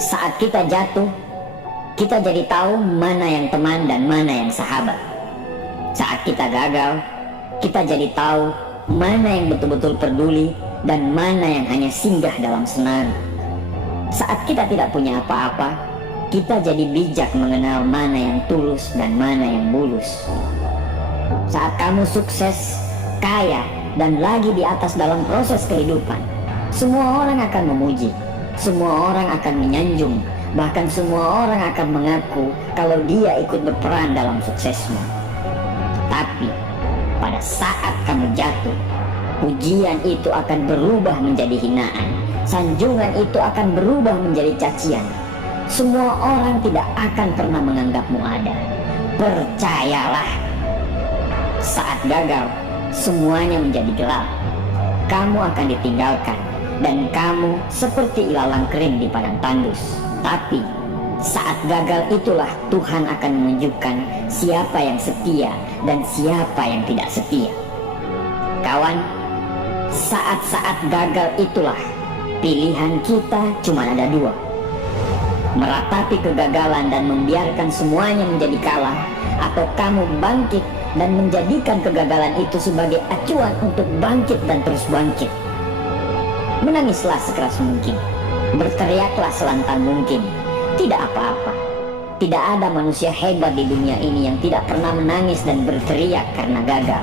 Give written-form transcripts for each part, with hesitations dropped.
Saat kita jatuh, kita jadi tahu mana yang teman dan mana yang sahabat. Saat kita gagal, kita jadi tahu mana yang betul-betul peduli dan mana yang hanya singgah dalam senang. Saat kita tidak punya apa-apa, kita jadi bijak mengenal mana yang tulus dan mana yang bulus. Saat kamu sukses, kaya, dan lagi di atas dalam proses kehidupan, semua orang akan memuji, semua orang akan menyanjung, bahkan semua orang akan mengaku kalau dia ikut berperan dalam suksesmu. Tapi pada saat kamu jatuh, pujian itu akan berubah menjadi hinaan, sanjungan itu akan berubah menjadi cacian. Semua orang tidak akan pernah menganggapmu ada. Percayalah, saat gagal, semuanya menjadi gelap. Kamu akan ditinggalkan dan kamu seperti ilalang kering di padang tandus. Tapi saat gagal itulah Tuhan akan menunjukkan siapa yang setia dan siapa yang tidak setia. Kawan, saat-saat gagal itulah pilihan kita cuma ada dua: meratapi kegagalan dan membiarkan semuanya menjadi kalah, atau kamu bangkit dan menjadikan kegagalan itu sebagai acuan untuk bangkit dan terus bangkit. Menangislah sekeras mungkin, berteriaklah selantang mungkin. Tidak apa-apa. Tidak ada manusia hebat di dunia ini yang tidak pernah menangis dan berteriak karena gagal.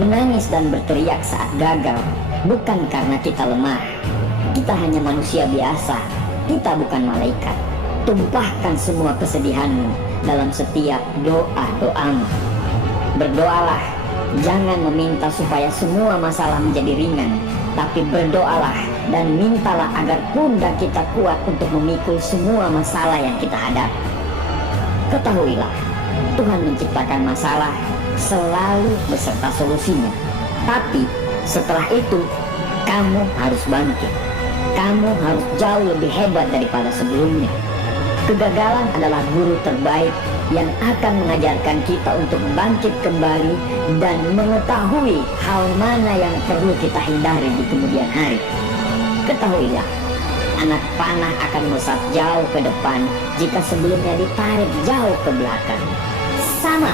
Menangis dan berteriak saat gagal bukan karena kita lemah. Kita hanya manusia biasa. Kita bukan malaikat. Tumpahkan semua kesedihanmu dalam setiap doa-doamu. Berdoalah, jangan meminta supaya semua masalah menjadi ringan, tapi berdoalah dan mintalah agar pundak kita kuat untuk memikul semua masalah yang kita hadapi. Ketahuilah, Tuhan menciptakan masalah selalu beserta solusinya. Tapi setelah itu, kamu harus bangkit. Kamu harus jauh lebih hebat daripada sebelumnya. Kegagalan adalah guru terbaik yang akan mengajarkan kita untuk bangkit kembali dan mengetahui hal mana yang perlu kita hindari di kemudian hari. Ketahuilah, anak panah akan melesat jauh ke depan jika sebelumnya ditarik jauh ke belakang. Sama,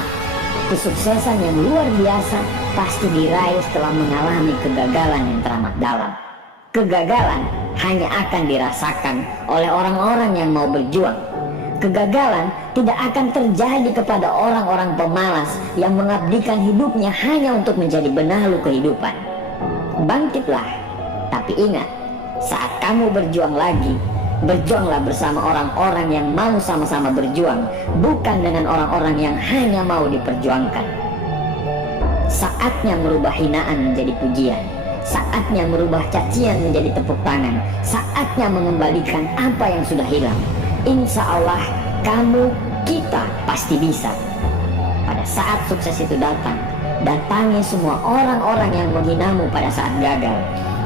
kesuksesan yang luar biasa pasti diraih setelah mengalami kegagalan yang teramat dalam. Kegagalan hanya akan dirasakan oleh orang-orang yang mau berjuang. Kegagalan tidak akan terjadi kepada orang-orang pemalas yang mengabdikan hidupnya hanya untuk menjadi benalu kehidupan. Bangkitlah, tapi ingat, saat kamu berjuang lagi, berjuanglah bersama orang-orang yang mau sama-sama berjuang, bukan dengan orang-orang yang hanya mau diperjuangkan. Saatnya merubah hinaan menjadi pujian. Saatnya merubah cacian menjadi tepuk tangan. Saatnya mengembalikan apa yang sudah hilang. Insya Allah kamu, kita pasti bisa. Pada saat sukses itu datang, datangi semua orang-orang yang menghinamu pada saat gagal.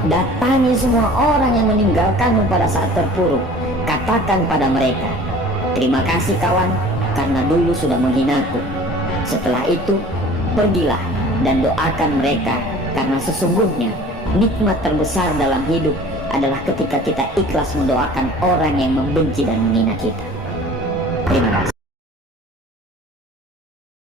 Datangi semua orang yang meninggalkanmu pada saat terpuruk. Katakan pada mereka, terima kasih kawan, karena dulu sudah menghinaku. Setelah itu, pergilah dan doakan mereka, karena sesungguhnya nikmat terbesar dalam hidup adalah ketika kita ikhlas mendoakan orang yang membenci dan menghina kita.